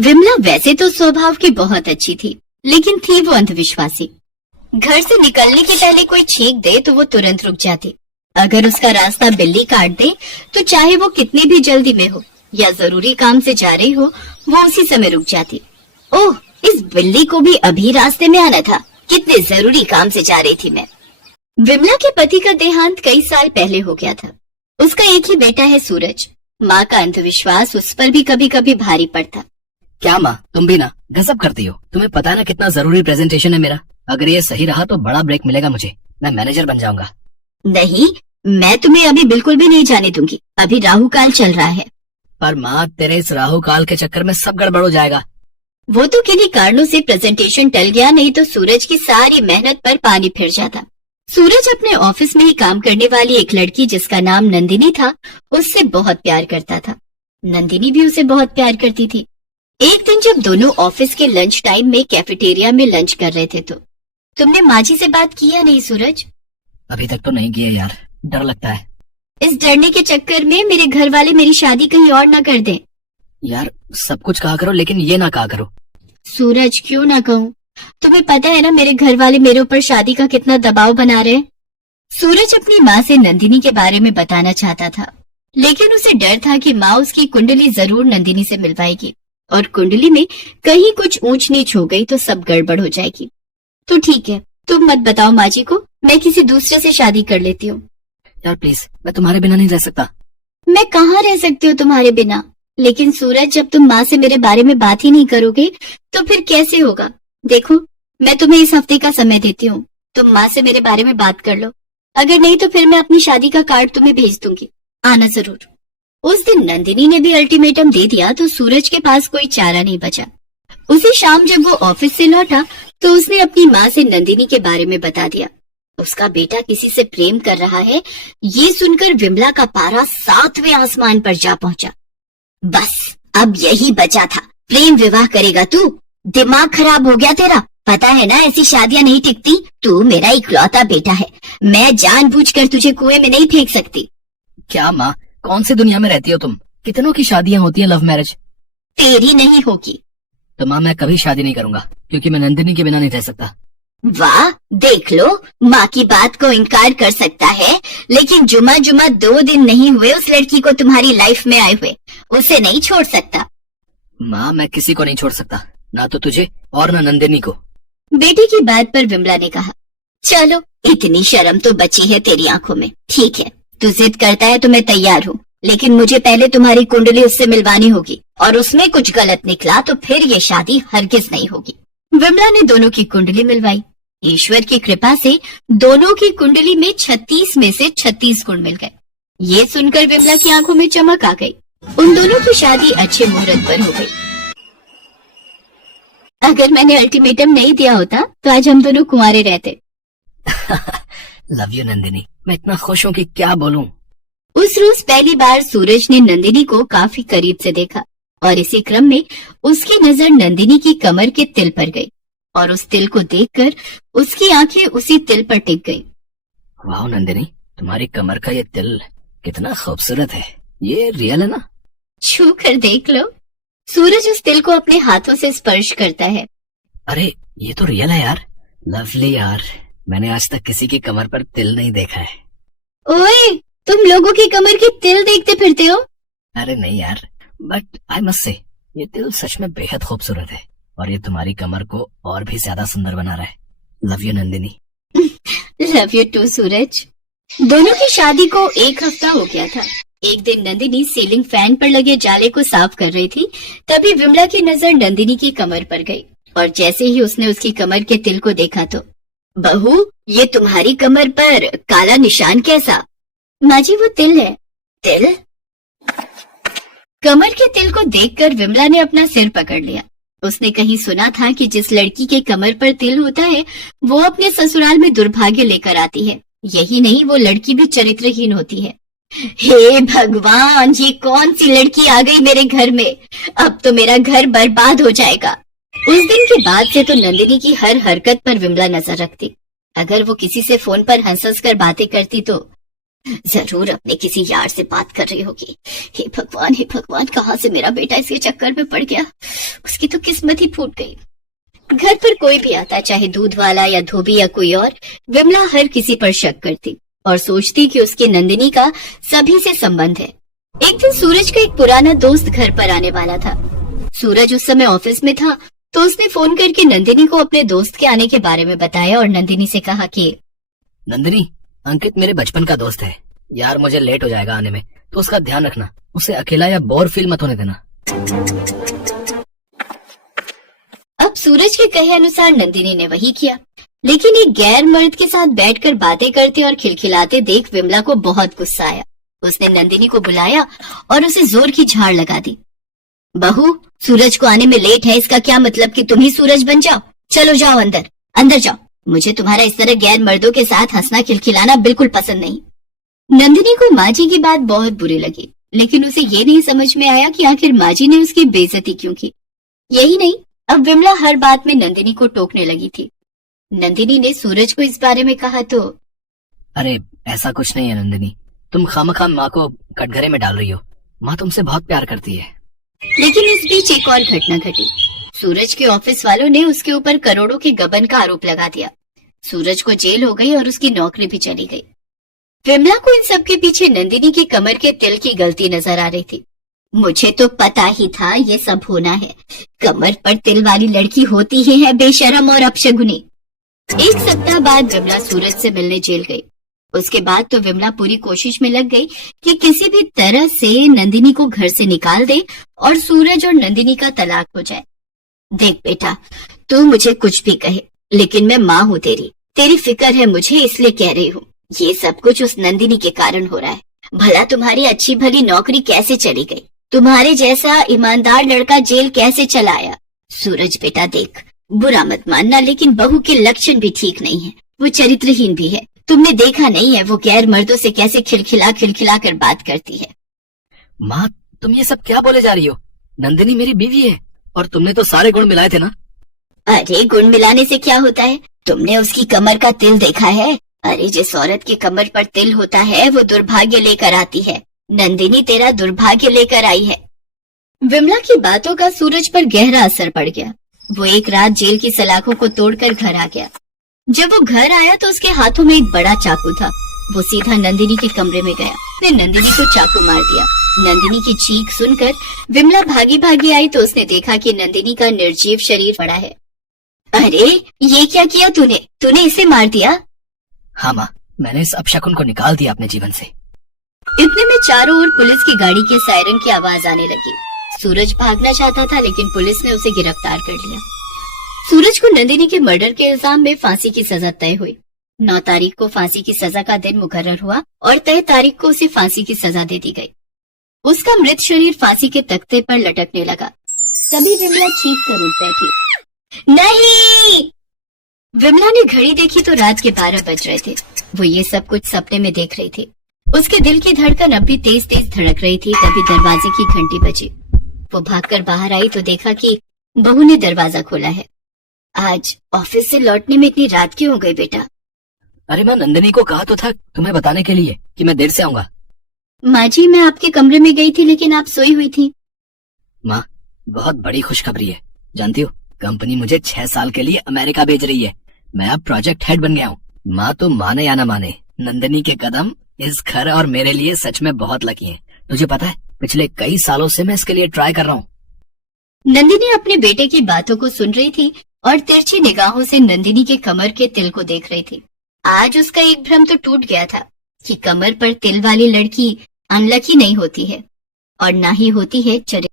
विमला वैसे तो स्वभाव की बहुत अच्छी थी, लेकिन थी वो अंधविश्वासी। घर से निकलने के पहले कोई छींक दे तो वो तुरंत रुक जाती। अगर उसका रास्ता बिल्ली काट दे तो चाहे वो कितनी भी जल्दी में हो या जरूरी काम से जा रही हो, वो उसी समय रुक जाती। ओह, इस बिल्ली को भी अभी रास्ते में आना था, कितने जरूरी काम से जा रही थी मैं। विमला के पति का देहांत कई साल पहले हो गया था। उसका एक ही बेटा है सूरज। माँ का अंधविश्वास उस पर भी कभी कभी भारी पड़ता। क्या माँ, तुम भी ना गजब करती हो। तुम्हें पता है ना कितना जरूरी प्रेजेंटेशन है मेरा। अगर ये सही रहा तो बड़ा ब्रेक मिलेगा मुझे, मैं मैनेजर बन जाऊंगा। नहीं, मैं तुम्हें अभी बिल्कुल भी नहीं जाने दूंगी। अभी राहु काल चल रहा है। पर माँ, तेरे इस राहु काल के चक्कर में सब गड़बड़ हो जाएगा। वो तो किन्हीं कारणों से प्रेजेंटेशन टल गया, नहीं तो सूरज की सारी मेहनत पर पानी फिर जाता। सूरज अपने ऑफिस में ही काम करने वाली एक लड़की जिसका नाम नंदिनी था, उससे बहुत प्यार करता था। नंदिनी भी उसे बहुत प्यार करती थी। एक दिन जब दोनों ऑफिस के लंच टाइम में कैफेटेरिया में लंच कर रहे थे तो तुमने माँ जी से बात की या नहीं सूरज? अभी तक तो नहीं किया यार, डर लगता है। इस डरने के चक्कर में मेरे घर वाले मेरी शादी कहीं और न कर दें। यार सब कुछ कहा करो, लेकिन ये ना कहा करो। सूरज, क्यों ना कहूँ? तुम्हें पता है ना मेरे घर वाले मेरे ऊपर शादी का कितना दबाव बना रहे हैं। सूरज अपनी माँ से नंदिनी के बारे में बताना चाहता था, लेकिन उसे डर था कि माँ उसकी कुंडली जरूर नंदिनी से मिलवाएगी और कुंडली में कहीं कुछ ऊंच नीच हो गई तो सब गड़बड़ हो जाएगी। तो ठीक है, तुम मत बताओ माँ जी को, मैं किसी दूसरे से शादी कर लेती हूँ। यार प्लीज, मैं तुम्हारे बिना नहीं रह सकता। मैं कहाँ रह सकती हूँ तुम्हारे बिना? लेकिन सूरज, जब तुम माँ से मेरे बारे में बात ही नहीं करोगे तो फिर कैसे होगा? देखो, मैं तुम्हें इस हफ्ते का समय देती हूँ, तुम माँ से मेरे बारे में बात कर लो। अगर नहीं तो फिर मैं अपनी शादी का कार्ड तुम्हें भेज दूंगी, आना जरूर। उस दिन नंदिनी ने भी अल्टीमेटम दे दिया तो सूरज के पास कोई चारा नहीं बचा। उसी शाम जब वो ऑफिस से लौटा तो उसने अपनी माँ से नंदिनी के बारे में बता दिया। उसका बेटा किसी से प्रेम कर रहा है। ये सुनकर विमला का पारा 7वें आसमान पर जा पहुंचा। बस अब यही बचा था, प्रेम विवाह करेगा तू? दिमाग खराब हो गया तेरा? पता है ना ऐसी शादियां नहीं टिकती। तू मेरा इकलौता बेटा है, मैं जानबूझकर तुझे कुएं में नहीं फेंक सकती। क्या माँ, कौन सी दुनिया में रहती हो तुम? कितनों की शादियां होती हैं लव मैरिज। तेरी नहीं होगी। तो माँ, मैं कभी शादी नहीं करूंगा क्योंकि मैं नंदिनी के बिना नहीं रह सकता। वाह, देख लो, माँ की बात को इनकार कर सकता है, लेकिन जुमा 2 दिन नहीं हुए उस लड़की को तुम्हारी लाइफ में आए हुए, उसे नहीं छोड़ सकता। माँ, मैं किसी को नहीं छोड़ सकता, ना तो तुझे और ना नंदिनी को। बेटी की बात पर विमला ने कहा, चलो इतनी शर्म तो बची है तेरी आंखों में। ठीक है, तू जिद करता है तो मैं तैयार हूँ, लेकिन मुझे पहले तुम्हारी कुंडली उससे मिलवानी होगी और उसमें कुछ गलत निकला तो फिर ये शादी हरगिज नहीं होगी। विमला ने दोनों की कुंडली मिलवाई। ईश्वर की कृपा से दोनों की कुंडली में 36 में से 36 गुण मिल गए। ये सुनकर विमला की आंखों में चमक आ गई। उन दोनों की शादी अच्छे मुहूर्त पर हो गई। अगर मैंने अल्टीमेटम नहीं दिया होता तो आज हम दोनों कुंवारे रहते। लव यू नंदिनी, मैं इतना खुश हूँ कि क्या बोलूं। उस रोज पहली बार सूरज ने नंदिनी को काफी करीब से देखा और इसी क्रम में उसकी नजर नंदिनी की कमर के तिल पर गई और उस तिल को देखकर उसकी आंखें उसी तिल पर टिक गईं। वाह नंदिनी, तुम्हारी कमर का ये तिल कितना खूबसूरत है। ये रियल है ना? छू कर देख लो। सूरज उस तिल को अपने हाथों से स्पर्श करता है। अरे ये तो रियल है यार, लवली यार। मैंने आज तक किसी की कमर पर तिल नहीं देखा है। ओए, तुम लोगों की कमर की तिल देखते फिरते हो? अरे नहीं यार, बट आई मस्ट से ये तिल सच में बेहद खूबसूरत है और ये तुम्हारी कमर को और भी ज्यादा सुंदर बना रहा है। Love you Nandini. Love you too Suraj. दोनों की शादी को 1 हफ्ता हो गया था। एक दिन नंदिनी सीलिंग फैन पर लगे जाले को साफ कर रही थी, तभी विमला की नजर नंदिनी की कमर पर गई और जैसे ही उसने उसकी कमर के तिल को देखा तो, बहू, ये तुम्हारी कमर पर काला निशान कैसा? माँ जी, वो तिल है। तिल? कमर के तिल को देखकर विमला ने अपना सिर पकड़ लिया। उसने कहीं सुना था कि जिस लड़की के कमर पर तिल होता है वो अपने ससुराल में दुर्भाग्य लेकर आती है। यही नहीं, वो लड़की भी चरित्रहीन होती है। हे भगवान, ये कौन सी लड़की आ गई मेरे घर में? अब तो मेरा घर बर्बाद हो जाएगा। उस दिन के बाद से तो नंदिनी की हर हरकत पर विमला नजर रखती। अगर वो किसी से फोन पर हंस हंस कर बातें करती तो जरूर अपने किसी यार से बात कर रही होगी। हे भगवान, कहाँ से मेरा बेटा इसके चक्कर में पड़ गया। उसकी तो किस्मत ही फूट गई। घर पर कोई भी आता, चाहे दूध वाला या धोबी या कोई और, विमला हर किसी पर शक करती और सोचती कि उसकी नंदिनी का सभी से संबंध है। एक दिन सूरज का एक पुराना दोस्त घर पर आने वाला था। सूरज उस समय ऑफिस में था, तो उसने फोन करके नंदिनी को अपने दोस्त के आने के बारे में बताया और नंदिनी से कहा कि नंदिनी, अंकित मेरे बचपन का दोस्त है यार, मुझे लेट हो जाएगा आने में, तो उसका ध्यान रखना, उसे अकेला या बोर फील मत होने देना। अब सूरज के कहे अनुसार नंदिनी ने वही किया, लेकिन एक गैर मर्द के साथ बैठकर बातें करते और खिलखिलाते देख विमला को बहुत गुस्सा आया। उसने नंदिनी को बुलाया और उसे जोर की झाड़ लगा दी। बहू, सूरज को आने में लेट है, इसका क्या मतलब कि तुम ही सूरज बन जाओ? चलो जाओ अंदर जाओ। मुझे तुम्हारा इस तरह गैर मर्दों के साथ हंसना खिलखिलाना बिल्कुल पसंद नहीं। नंदिनी को माँ जी की बात बहुत बुरी लगी, लेकिन उसे ये नहीं समझ में आया कि आखिर माँ जी ने उसकी बेइज्जती क्यों की। यही नहीं, अब विमला हर बात में नंदिनी को टोकने लगी थी। नंदिनी ने सूरज को इस बारे में कहा तो अरे ऐसा कुछ नहीं है नंदिनी, तुम खामखाम माँ को कटघरे में डाल रही हो। माँ तुमसे बहुत प्यार करती है। लेकिन इस बीच एक और घटना घटी। सूरज के ऑफिस वालों ने उसके ऊपर करोड़ों के गबन का आरोप लगा दिया। सूरज को जेल हो गई और उसकी नौकरी भी चली गई। विमला को इन सब के पीछे नंदिनी की कमर के तिल की गलती नजर आ रही थी। मुझे तो पता ही था ये सब होना है। कमर पर तिल वाली लड़की होती ही है बेशरम और अपशगुनी। एक सप्ताह बाद विमला सूरज से मिलने जेल गई। उसके बाद तो विमला पूरी कोशिश में लग गई कि किसी भी तरह से नंदिनी को घर से निकाल दे और सूरज और नंदिनी का तलाक हो जाए। देख बेटा, तू मुझे कुछ भी कहे, लेकिन मैं माँ हूँ तेरी फिक्र है मुझे, इसलिए कह रही हूँ। ये सब कुछ उस नंदिनी के कारण हो रहा है। भला तुम्हारी अच्छी भली नौकरी कैसे चली गई? तुम्हारे जैसा ईमानदार लड़का जेल कैसे चला आया? सूरज बेटा देख, बुरा मत मानना, लेकिन बहू के लक्षण भी ठीक नहीं है। वो चरित्रहीन भी है। तुमने देखा नहीं है वो गैर मर्दों से कैसे खिलखिला कर बात करती है। माँ, तुम ये सब क्या बोले जा रही हो? नंदिनी मेरी बीवी है और तुमने तो सारे गुण मिलाए थे ना। अरे गुण मिलाने से क्या होता है? तुमने उसकी कमर का तिल देखा है? अरे जिस औरत की कमर पर तिल होता है वो दुर्भाग्य लेकर आती है। नंदिनी तेरा दुर्भाग्य लेकर आई है। विमला की बातों का सूरज पर गहरा असर पड़ गया। वो एक रात जेल की सलाखों को तोड़कर घर आ गया। जब वो घर आया तो उसके हाथों में एक बड़ा चाकू था। वो सीधा नंदिनी के कमरे में गया। उसने नंदिनी को चाकू मार दिया। नंदिनी की चीख सुनकर विमला भागी आई तो उसने देखा कि नंदिनी का निर्जीव शरीर पड़ा है। अरे ये क्या किया तूने इसे मार दिया? हाँ माँ, मैंने इस अपशकुन को निकाल दिया अपने जीवन से। इतने में चारों ओर पुलिस की गाड़ी के सायरन की आवाज आने लगी। सूरज भागना चाहता था, लेकिन पुलिस ने उसे गिरफ्तार कर लिया। सूरज को नंदिनी के मर्डर के इल्जाम में फांसी की सजा तय हुई। 9 तारीख को फांसी की सजा का दिन मुकर्रर हुआ और तय तारीख को उसे फांसी की सजा दे दी गई। उसका मृत शरीर फांसी के तख्ते पर लटकने लगा। तभी विमला चीख कर उठ बैठी। नहीं! विमला ने घड़ी देखी तो रात के 12 बज रहे थे। वो ये सब कुछ सपने में देख रही थी। उसके दिल की धड़कन अब भी तेज तेज धड़क रही थी। तभी दरवाजे की घंटी बजी। वो भागकर बाहर आई तो देखा कि बहू ने दरवाजा खोला है। आज ऑफिस से लौटने में इतनी रात क्यों हो गई बेटा? अरे मैं नंदिनी को कहा तो था तुम्हें बताने के लिए कि मैं देर से आऊंगा। माँ जी, मैं आपके कमरे में गई थी लेकिन आप सोई हुई थी। माँ, बहुत बड़ी खुशखबरी है। जानती हो, कंपनी मुझे 6 साल के लिए अमेरिका भेज रही है। मैं अब प्रोजेक्ट हेड बन गया हूँ। माँ तो माने या ना माने, नंदिनी के कदम इस घर और मेरे लिए सच में बहुत लकी हैं। तुझे पता है, पिछले कई सालों से मैं इसके लिए ट्राई कर रहा हूँ। नंदिनी अपने बेटे की बातों को सुन रही थी और तिरछी निगाहों से नंदिनी के कमर के तिल को देख रही थी। आज उसका एक भ्रम तो टूट गया था कि कमर पर तिल वाली लड़की अनलकी नहीं होती है और ना ही होती है चरित्र।